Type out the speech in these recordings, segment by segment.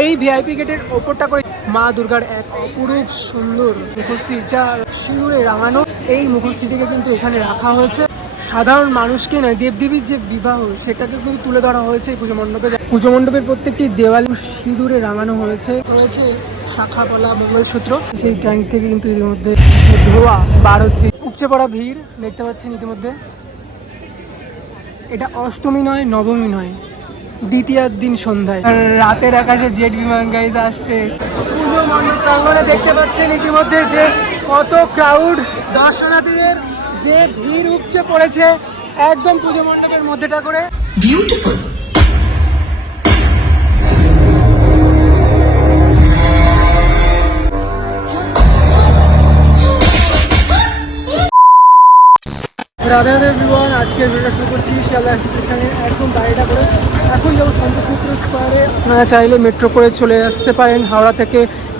এই ভিআইপি গেটের ওপরটা করে মা দুর্গার এক অপরূপ সুন্দর মুখশ্রী যা সিঁদুরে রাঙানো। এই মুখশ্রীটিকে কিন্তু এখানে রাখা হয়েছে। সাধারণ মানুষকে নয়, দেবদেবীর যে বিবাহ, সেটাকে কিন্তু তুলে ধরা হয়েছে এই পুজো মণ্ডপে। পুজো মণ্ডপের প্রত্যেকটি দেওয়াল সিঁদুরে রাঙানো হয়েছে। রয়েছে শাখাপলা মঙ্গলসূত্র। সেই ট্যাঙ্ক থেকে কিন্তু ইতিমধ্যে মধ্যে ধোয়া বার উপচে পড়া ভিড় দেখতে পাচ্ছেন ইতিমধ্যে। এটা অষ্টমী নয়, নবমী নয়। দ্বিতীয়ার দিন সন্ধ্যায়। আর রাতের আকাশে জেট বিমান গাইজ আসছে। পুজো মণ্ডপ প্রাঙ্গণে দেখতে পাচ্ছেন ইতিমধ্যে যে কত ক্রাউড দর্শনার্থীদের যে ভিড় উপচে পড়েছে একদম পুজো মণ্ডপের মধ্যেটা করে Beautiful. রাধা রাধা বিমান আজকের ভিডিওটা শুরু করছি। শিয়ালদা স্টেশনের একদম বাইরেটা করে এখন সন্তোষ মিত্র স্কোয়ারে আপনারা চাইলে মেট্রো করে চলে আসতে পারেন হাওড়া থেকে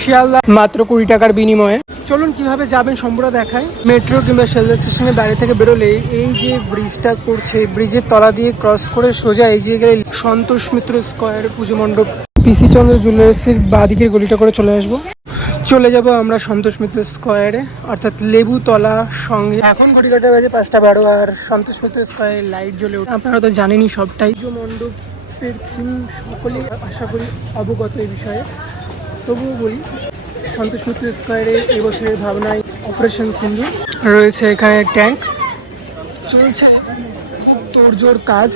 শিয়ালদা মাত্র কুড়ি টাকার বিনিময়ে। চলুন কীভাবে যাবেন সম্পূর্ণ দেখায় মেট্রো কিংবা শিয়ালদা স্টেশনের বাইরে থেকে বেরোলে এই যে ব্রিজটা করছে ব্রিজের তলা দিয়ে ক্রস করে সোজা এগিয়ে গেলে সন্তোষ মিত্র স্কোয়ার পুজো মণ্ডপ। পিসি চন্দ্র জুয়েলার্সের বাদিকের গলিটা করে চলে আসব। চলে যাব আমরা সন্তোষ মিত্র স্কোয়ারে অর্থাৎ লেবুতলা সঙ্গে। এখন ঘটি কাটা বাজে পাঁচটা বারো আর সন্তোষ মিত্র স্কোয়ারে লাইট জ্বলে ওঠে আপনারা তো জানেনই সবটাই। পুজো মণ্ডপের থিম সকলেই আশা করি অবগত এই বিষয়ে। তবুও বলি সন্তোষ মিত্র স্কোয়ারে এবছরের ভাবনায় অপারেশন সিন্ধু। রয়েছে এখানে ট্যাঙ্ক চলছে তোড়জোড় কাজ।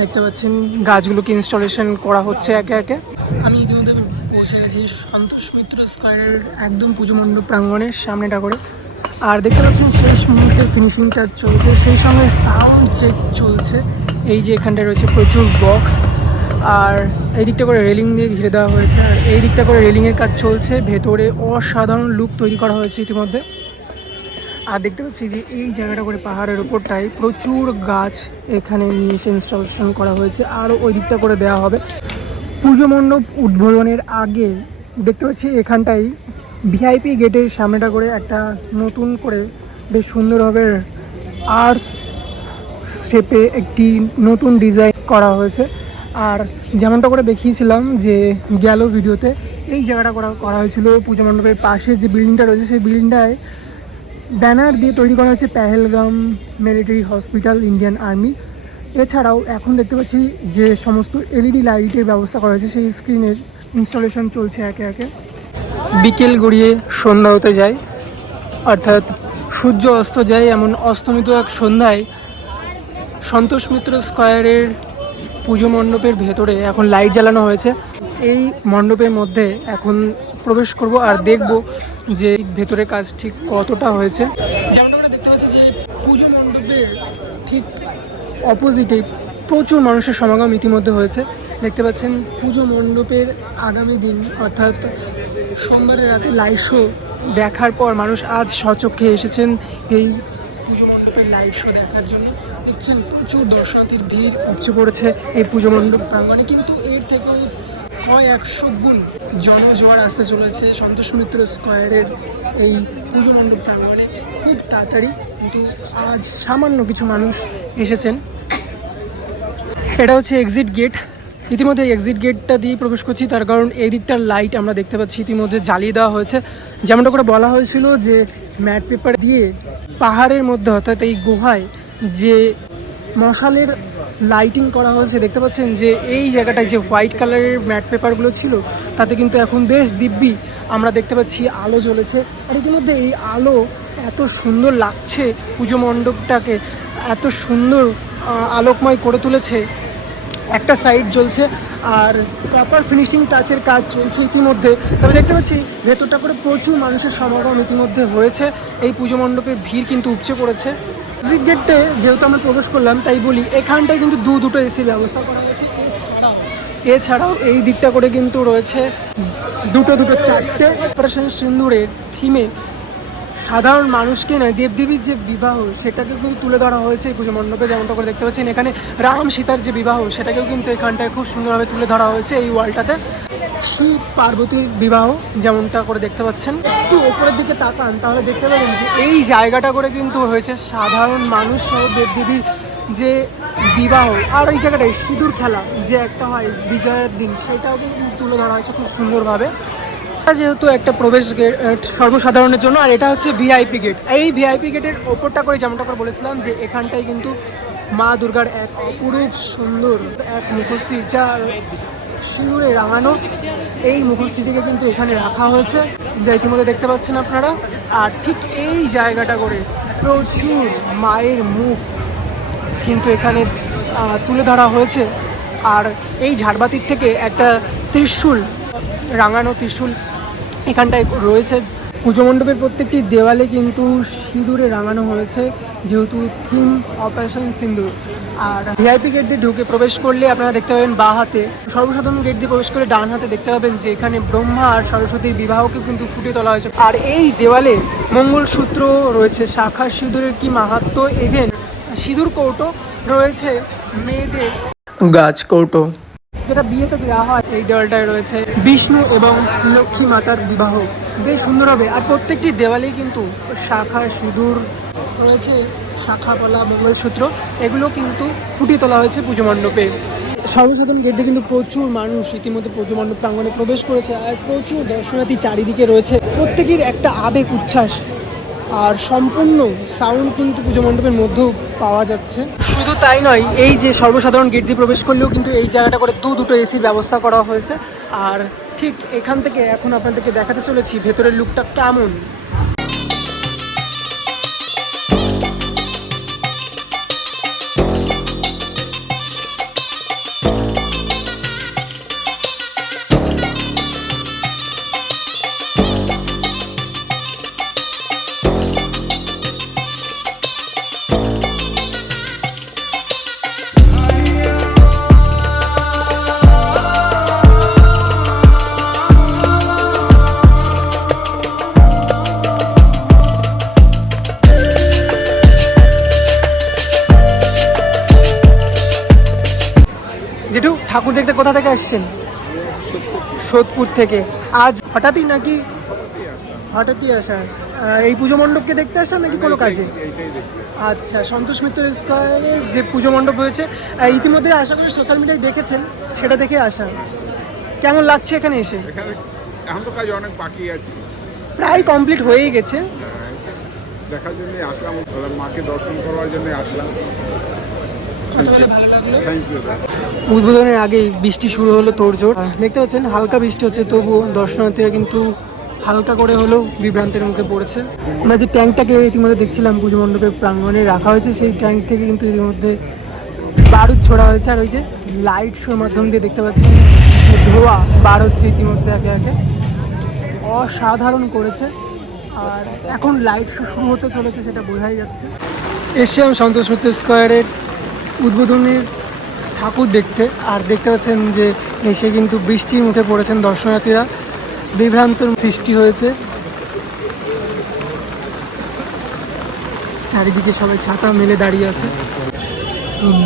দেখতে পাচ্ছেন গাছগুলোকে ইনস্টলেশন করা হচ্ছে একে একে। আমি ইতিমধ্যে পৌঁছে গেছি সন্তোষ মিত্র স্কোয়ারের একদম পুজো মণ্ডপ প্রাঙ্গণের সামনেটা করে। আর দেখতে পাচ্ছেন শেষ মুহূর্তে ফিনিশিংটা চলছে। সেই সঙ্গে সাউন্ড চেক চলছে। এই যে এখানটায় রয়েছে প্রচুর বক্স আর এই দিকটা করে রেলিং দিয়ে ঘিরে দেওয়া হয়েছে। আর এই দিকটা করে রেলিংয়ের কাজ চলছে। ভেতরে অসাধারণ লুক তৈরি করা হয়েছে ইতিমধ্যে। আর দেখতে পাচ্ছি যে এই জায়গাটা করে পাহাড়ের ওপরটায় প্রচুর গাছ এখানে নিয়ে এসে ইনস্টলেশন করা হয়েছে। আর ওই দিকটা করে দেওয়া হবে। পুজো মণ্ডপ উদ্বোধনের আগে দেখতে পাচ্ছি এখানটাই ভিআইপি গেটের সামনেটা করে একটা নতুন করে বেশ সুন্দরভাবে আর্টস শেপে একটি নতুন ডিজাইন করা হয়েছে। আর যেমনটা করে দেখিয়েছিলাম যে গেল ভিডিওতে, এই জায়গাটা করা করা হয়েছিল পুজো মণ্ডপের পাশে যে বিল্ডিংটা রয়েছে, সেই বিল্ডিংটায় ব্যানার দিয়ে তৈরি করা হয়েছে Pahalgam military hospital, Indian army. এছাড়াও এখন দেখতে পাচ্ছি যে সমস্ত এলইডি লাইটের ব্যবস্থা করা হয়েছে, সেই স্ক্রিনের ইনস্টলেশন চলছে একে একে। বিকেল গড়িয়ে সন্ধ্যা হতে যায়, অর্থাৎ সূর্য অস্ত যায় এমন অস্তমিত এক সন্ধ্যায় সন্তোষ মিত্র স্কোয়ারের পুজো মণ্ডপের ভেতরে এখন লাইট জ্বালানো হয়েছে। এই মণ্ডপের মধ্যে এখন প্রবেশ করব আর দেখব যে ভেতরে কাজ ঠিক কতটা হয়েছে। যেমন আমরা দেখতে পাচ্ছি যে পুজো মণ্ডপের ঠিক অপোজিটে প্রচুর মানুষের সমাগম ইতিমধ্যে হয়েছে। দেখতে পাচ্ছেন পুজো মণ্ডপের আগামী দিন, অর্থাৎ সোমবারের রাতে লাইভ শো দেখার পর মানুষ আজ স্বচক্ষে এসেছেন এই পুজো মণ্ডপের লাইভ শো দেখার জন্য। দেখছেন প্রচুর দর্শনার্থীর ভিড় উপচে পড়েছে এই পুজো মণ্ডপ প্রাঙ্গণে, কিন্তু এর থেকেও কয় একশো গুণ জনজোয়ার আসতে চলেছে সন্তোষ মিত্র স্কোয়ারের এই পুজো মণ্ডপ প্রাঙ্গণে। খুব তাড়াতাড়ি, কিন্তু আজ সামান্য কিছু মানুষ এসেছেন। এটা হচ্ছে এক্সিট গেট ইতিমধ্যে এক্সিট গেটটা দিয়ে প্রবেশ করছি, তার কারণ এই দিকটার লাইট আমরা দেখতে পাচ্ছি। ইতিমধ্যে জ্বালিয়ে দেওয়া হয়েছে। যেমনটা করে বলা হয়েছিল যে ম্যাট পেপার দিয়ে পাহাড়ের মধ্যে, অর্থাৎ এই গুহায় যে মশালের লাইটিং করা হয়েছে, দেখতে পাচ্ছেন যে এই জায়গাটায় যে হোয়াইট কালারের ম্যাট পেপারগুলো ছিল, তাতে কিন্তু এখন বেশ দিব্যি আমরা দেখতে পাচ্ছি, আলো জ্বলেছে। আর ইতিমধ্যে এই আলো এত সুন্দর লাগছে, পুজো মণ্ডপটাকে এত সুন্দর আলোকময় করে তুলেছে। একটা সাইড জ্বলছে আর প্রপার ফিনিশিং টাচের কাজ চলছে ইতিমধ্যে। তবে দেখতে পাচ্ছি ভেতরটা করে প্রচুর মানুষের সমাগম ইতিমধ্যে হয়েছে। এই পুজো মণ্ডপে ভিড় কিন্তু উপচে পড়েছে। এক্সিট গেটে যেহেতু আমরা প্রবেশ করলাম, তাই বলি এখানটায় কিন্তু দু দুটো এসি ব্যবস্থা করা হয়েছে। এছাড়াও এছাড়াও এই দিকটা করে কিন্তু রয়েছে দুটো দুটো চারটে। অপারেশন সিন্দুরের থিমে সাধারণ মানুষকে নয়, দেবদেবীর যে বিবাহ, সেটাকে কিন্তু তুলে ধরা হয়েছে এই পুজো মণ্ডপে, যেমনটা করে দেখতে পাচ্ছেন। এখানে রাম সীতার যে বিবাহ, সেটাকেও কিন্তু এখানটায় খুব সুন্দরভাবে তুলে ধরা হয়েছে এই ওয়ালটাতে। শিব পার্বতীর বিবাহ, যেমনটা করে দেখতে পাচ্ছেন। একটু ওপরের দিকে তাকান, তাহলে দেখতে পাবেন যে এই জায়গাটা করে কিন্তু হয়েছে সাধারণ মানুষ সহ দেবদেবীর যে বিবাহ। আর ওই জায়গাটায় সিঁদুর খেলা যে একটা হয় বিজয়ের দিন, সেটাও কিন্তু তুলে ধরা হয়েছে খুব সুন্দরভাবে। যেহেতু একটা প্রবেশ গেট সর্বসাধারণের জন্য, আর এটা হচ্ছে ভিআইপি গেট এই ভিআইপি গেটের ওপরটা করে যেমনটা করে বলেছিলাম যে এখানটায় কিন্তু মা দুর্গার এক অপরূপ সুন্দর এক মুখশ্রী যা শিউরে রাঙানো এই মুখশ্রীটিকে কিন্তু এখানে রাখা হয়েছে, যা ইতিমধ্যে দেখতে পাচ্ছেন আপনারা। আর ঠিক এই জায়গাটা করে প্রচুর মায়ের মুখ কিন্তু এখানে তুলে ধরা হয়েছে। আর এই ঝাড়বাতির থেকে একটা ত্রিশূল, রাঙানো ত্রিশূল এখানটায় রয়েছে। পুজো মণ্ডপের প্রত্যেকটি দেওয়ালে কিন্তু সিঁদুরে রাঙানো হয়েছে যেহেতু থিম অপারেশন সিন্দুর আর ভিআইপি গেট দিয়ে ঢুকে প্রবেশ করলে আপনারা দেখতে পাবেন বা হাতে। সর্বসাধারণ গেট দিয়ে প্রবেশ করলে ডান হাতে দেখতে পাবেন যে এখানে ব্রহ্মা আর সরস্বতীর বিবাহকে কিন্তু ফুটিয়ে তোলা হয়েছে। আর এই দেওয়ালে মঙ্গলসূত্র রয়েছে শাখা সিঁদুরের কি মাহাত্ম ইভেন সিঁদুর কৌটো রয়েছে মেয়েদের। গাছ কৌটো। যেটা বিয়েতে দেওয়া হয়। এই দেওয়ালটায় রয়েছে বিষ্ণু এবং লক্ষ্মী মাতার বিবাহ। বেশ সুন্দর হবে। আর প্রত্যেকটি দেওয়ালেই কিন্তু শাখা সিঁদুর রয়েছে শাখা পলা মঙ্গলসূত্র। এগুলো কিন্তু ফুটিয়ে তোলা হয়েছে পুজো মণ্ডপে। সর্বসাধারণ গেটে কিন্তু প্রচুর মানুষ ইতিমধ্যে পুজো মণ্ডপ প্রাঙ্গনে প্রবেশ করেছে। আর প্রচুর দর্শনার্থী চারিদিকে রয়েছে। প্রত্যেকের একটা আবেগ, উচ্ছ্বাস। আর সম্পূর্ণ সাউন্ড কিন্তু পুজো মণ্ডপের মধ্যেও পাওয়া যাচ্ছে। শুধু তাই নয়, এই যে সর্বসাধারণ গেট দিয়ে প্রবেশ করলেও কিন্তু এই জায়গাটা করে দু দুটো এসির ব্যবস্থা করা হয়েছে। আর ঠিক এখান থেকে এখন আপনাদেরকে দেখাতে চলেছি ভেতরের লুকটা কেমন? কোথা থেকে আসছেন? সোদপুর থেকে। আজ হঠাৎই নাকি হঠাৎই আসা। এই পুজো মণ্ডপকে দেখতে আসা নাকি কোনো কাজে? আচ্ছা সন্তোষ মিত্র স্কোয়ারের যে পুজো মণ্ডপ হয়েছে ইতিমধ্যে আশা করি সোশ্যাল মিডিয়ায় দেখেছেন সেটা দেখে আসা। কেমন লাগছে এখানে এসে? এখন তো কাজ অনেক বাকি আছে। প্রায় কমপ্লিট হয়েই গেছে। দেখার জন্য আসলাম মাকে দর্শন করার জন্য আসলাম। ভালো লাগল। থ্যাংক ইউ উদ্বোধনের আগেই বৃষ্টি শুরু হলো তোড়জোড়। দেখতে পাচ্ছেন, হালকা বৃষ্টি হচ্ছে, তবুও দর্শনার্থীরা কিন্তু হালকা করে হলেও বিভ্রান্তের মুখে পড়েছে। আমরা যে ট্যাঙ্কটাকে ইতিমধ্যে দেখছিলাম, পুজো মণ্ডপের প্রাঙ্গণে রাখা হয়েছে, সেই ট্যাঙ্ক থেকে কিন্তু ইতিমধ্যে বারুদ ছোড়া হয়েছে। আর ওই যে লাইট শোর মাধ্যম দিয়ে দেখতে পাচ্ছি ধোঁয়া বার হচ্ছে ইতিমধ্যে একে একে। অসাধারণ করেছে। আর এখন লাইট শো শুরু হতে চলেছে, সেটা বোঝাই যাচ্ছে। এসছিলাম সন্তোষ মিত্র স্কোয়ারের উদ্বোধনের ঠাকুর দেখতে। আর দেখতে পাচ্ছেন যে এসে কিন্তু বৃষ্টির মুখে পড়েছেন দর্শনার্থীরা। বিভ্রান্তর সৃষ্টি হয়েছে। চারিদিকে সবাই ছাতা মেলে দাঁড়িয়ে আছে।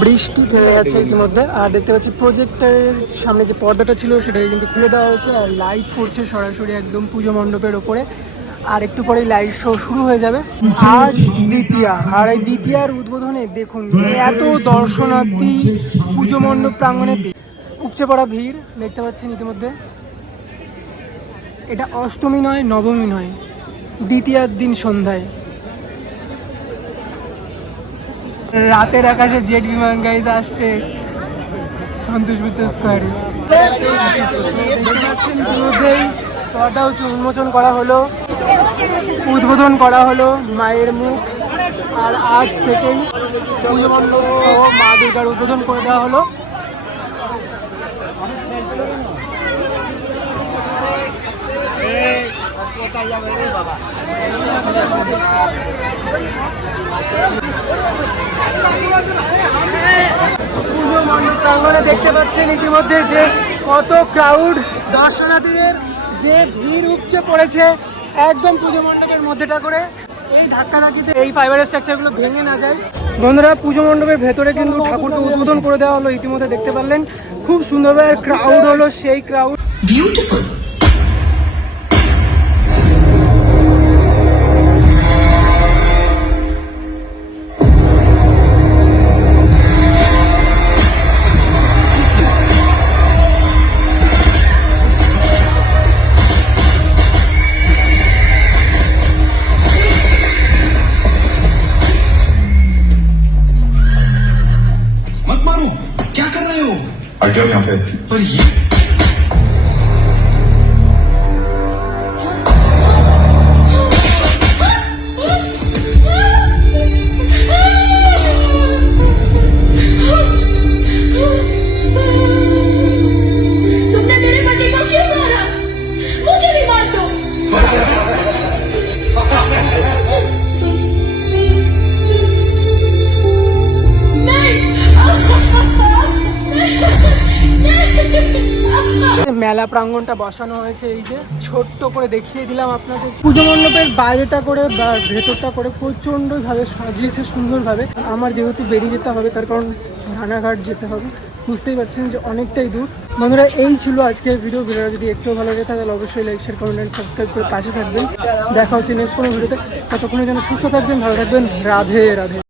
বৃষ্টি থেমে গেছে ইতিমধ্যে। আর দেখতে পাচ্ছি প্রজেক্টের সামনে যে পর্দাটা ছিল, সেটাকে কিন্তু খুলে দেওয়া হয়েছে। আর লাইট পড়ছে সরাসরি একদম পুজো মণ্ডপের ওপরে। আর একটু পরেই লাইট শো শুরু হয়ে যাবে। আজ দ্বিতীয়া। আর এই দ্বিতীয়ার উদ্বোধনে দেখুন, এত দর্শনার্থী পুজো মণ্ডপ প্রাঙ্গণে উপচে পড়া ভিড় দেখতে পাচ্ছেন ইতিমধ্যে। এটা অষ্টমী নয়, নবমী নয়, দ্বিতীয়ার দিন সন্ধ্যায়। রাতের আকাশে জেট বিমান গাইজ আসছে সন্তোষ মিত্র স্কোয়ারে দেখতে পাচ্ছেন ইতিমধ্যেই পর্দা হচ্ছে উন্মোচন করা হলো, উদ্বোধন করা হলো মায়ের মুখ, আর আজ থেকেই পুজো মা দুর্গার উদ্বোধন করে দেওয়া হলো। পুজো মণ্ডপ প্রাঙ্গণে দেখতে পাচ্ছেন ইতিমধ্যে যে কত ক্রাউড দর্শনার্থীদের যে ভিড় উপচে পড়েছে একদম পুজো মণ্ডপের মধ্যেটা করে এই ধাক্কাধাক্কিতে এই ফাইবারের স্ট্রাকচারগুলো ভেঙে না যায়। বন্ধুরা, পুজো মণ্ডপের ভেতরে কিন্তু ঠাকুরকে উদ্বোধন করে দেওয়া হলো ইতিমধ্যে, দেখতে পারলেন। খুব সুন্দরভাবে ক্রাউড হলো সেই ক্রাউড Beautiful. Algérien, c'est. প্রাঙ্গণটা বসানো হয়েছে, এই যে ছোট্ট করে দেখিয়ে দিলাম আপনাদের। পুজো মণ্ডপের বাইরেটা করে বা ভেতরটা করে প্রচণ্ডভাবে সাজিয়েছে সুন্দরভাবে। আমার যেহেতু বেরিয়ে যেতে হবে, তার কারণ রানাঘাট যেতে হবে। বুঝতেই পারছেন যে অনেকটাই দূর। বন্ধুরা, এই ছিল আজকের ভিডিও ভিডিওটা যদি একটু ভালো লাগে তাহলে অবশ্যই like share comment and subscribe করে পাশে থাকবেন। দেখা হচ্ছে নেক্সট কোনো ভিডিওতে ততক্ষণে যেন সুস্থ থাকবেন, ভালো থাকবেন। রাধে রাধে।